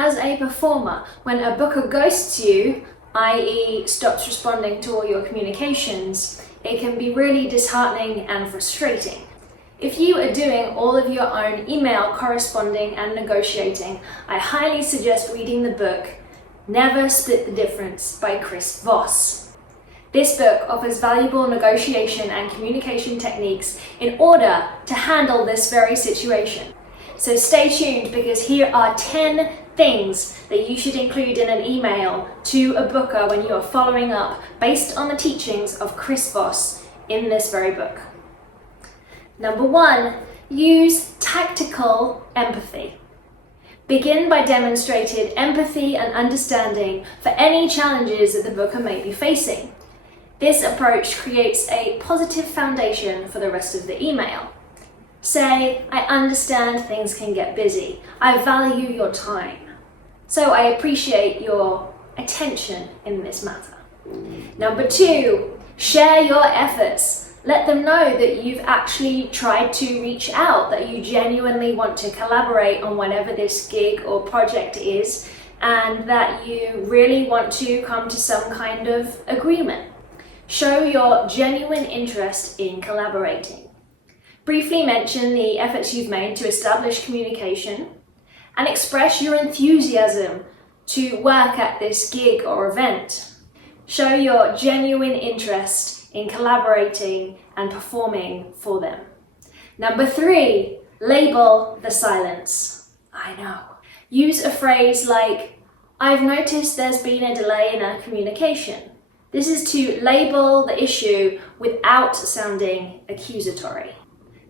As a performer, when a booker ghosts you, i.e. stops responding to all your communications, it can be really disheartening and frustrating. If you are doing all of your own email corresponding and negotiating, I highly suggest reading the book Never Split the Difference by Chris Voss. This book offers valuable negotiation and communication techniques in order to handle this very situation. So stay tuned, because here are 10 things that you should include in an email to a booker when you are following up based on the teachings of Chris Voss in this very book. Number 1, use tactical empathy. Begin by demonstrating empathy and understanding for any challenges that the booker may be facing. This approach creates a positive foundation for the rest of the email. Say, I understand things can get busy. I value your time. So I appreciate your attention in this matter. Number 2, share your efforts. Let them know that you've actually tried to reach out, that you genuinely want to collaborate on whatever this gig or project is, and that you really want to come to some kind of agreement. Show your genuine interest in collaborating. Briefly mention the efforts you've made to establish communication, and express your enthusiasm to work at this gig or event. Show your genuine interest in collaborating and performing for them. Number 3, label the silence. I know. Use a phrase like, I've noticed there's been a delay in our communication. This is to label the issue without sounding accusatory.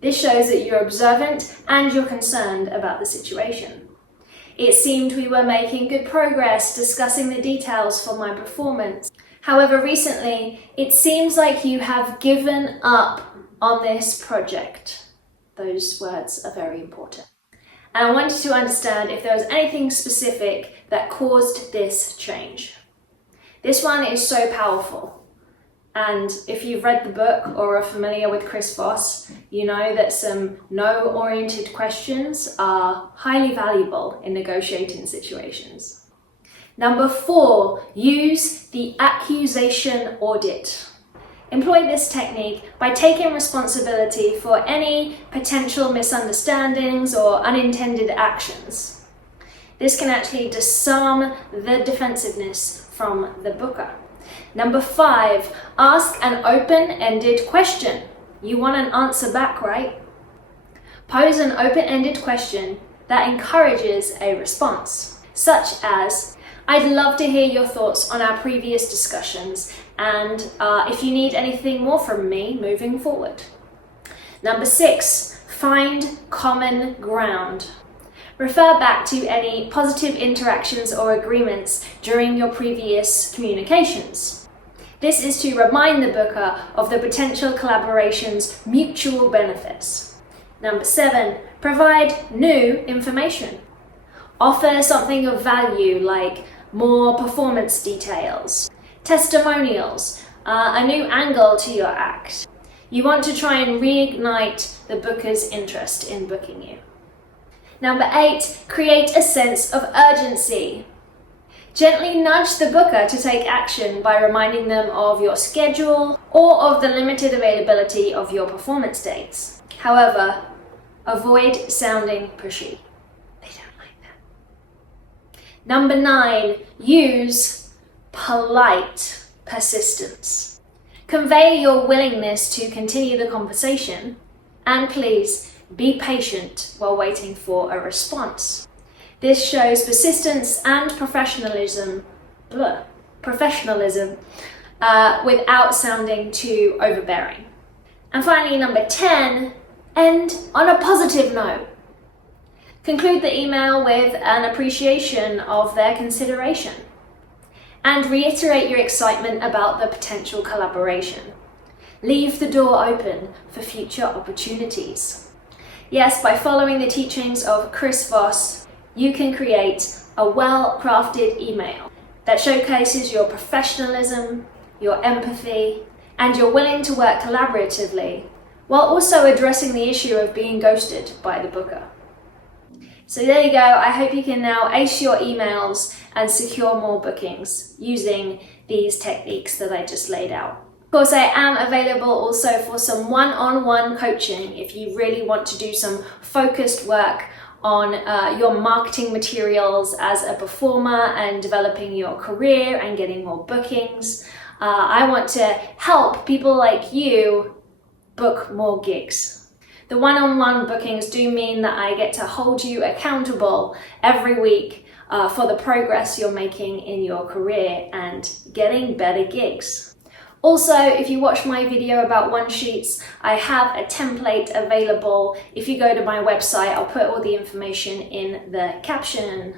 This shows that you're observant and you're concerned about the situation. It seemed we were making good progress discussing the details for my performance. However, recently, it seems like you have given up on this project. Those words are very important. And I wanted to understand if there was anything specific that caused this change. This one is so powerful. And if you've read the book or are familiar with Chris Voss, you know that some no-oriented questions are highly valuable in negotiating situations. Number 4, use the accusation audit. Employ this technique by taking responsibility for any potential misunderstandings or unintended actions. This can actually disarm the defensiveness from the booker. Number 5, ask an open-ended question. You want an answer back, right? Pose an open-ended question that encourages a response, such as, I'd love to hear your thoughts on our previous discussions, and if you need anything more from me moving forward. Number 6, find common ground. Refer back to any positive interactions or agreements during your previous communications. This is to remind the booker of the potential collaboration's mutual benefits. Number 7, provide new information. Offer something of value like more performance details, testimonials, a new angle to your act. You want to try and reignite the booker's interest in booking you. Number 8, create a sense of urgency. Gently nudge the booker to take action by reminding them of your schedule or of the limited availability of your performance dates. However, avoid sounding pushy. They don't like that. Number 9, use polite persistence. Convey your willingness to continue the conversation, and please be patient while waiting for a response. This shows persistence and professionalism without sounding too overbearing. And finally, number 10, end on a positive note. Conclude the email with an appreciation of their consideration and reiterate your excitement about the potential collaboration. Leave the door open for future opportunities. Yes, by following the teachings of Chris Voss, you can create a well-crafted email that showcases your professionalism, your empathy, and you're willing to work collaboratively, while also addressing the issue of being ghosted by the booker. So there you go. I hope you can now ace your emails and secure more bookings using these techniques that I just laid out. Of course, I am available also for some one-on-one coaching if you really want to do some focused work on your marketing materials as a performer and developing your career and getting more bookings. I want to help people like you book more gigs. The one-on-one bookings do mean that I get to hold you accountable every week for the progress you're making in your career and getting better gigs. Also, if you watch my video about one-sheets, I have a template available. If you go to my website, I'll put all the information in the caption.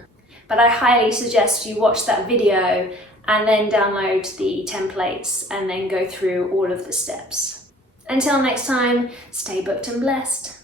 But I highly suggest you watch that video and then download the templates and then go through all of the steps. Until next time, stay booked and blessed.